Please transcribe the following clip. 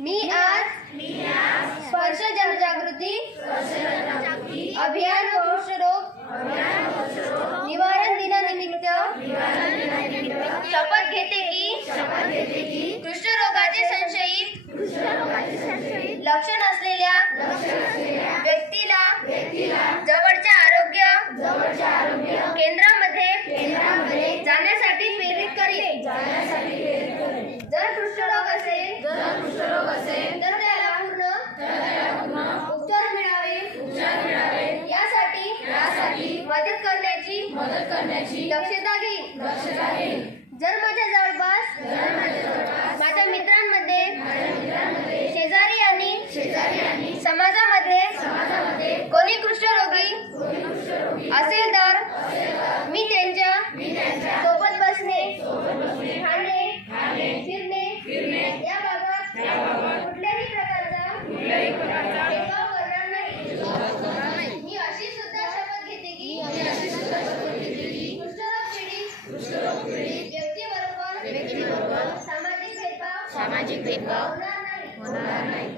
मी आज स्पर्श जनजागृती अभियान व कुष्ठरोग निवारण दिनानिमित्त शपथ घेते की कुष्ठरोगाचे संशयित लक्षण असलेल्या व्यक्तीला जवळच्या आरोग्य केंद्रामध्ये जाण्यासाठी प्रेरित करेल। जर कुष्ठरोग असेल तर त्याला पूर्ण उपचार मिळावे यासाठी मदत करण्याची दक्षता घेईन। जर माझ्या जवळपास माझ्या मित्रांमध्ये शेजारी आणि समाजामध्ये कोणी कुष्ठरोगी असेल तर मी त्यांच्या सोबत बसणे, खाणे, फिरणे याबाबत कुठल्याही प्रकारचा भेदभाव करणार नाही। मी अशी सुद्धा शपथ घेते की कुष्ठरोग पीडित व्यक्तीबरोबर सामाजिक भेदभाव होणार नाही।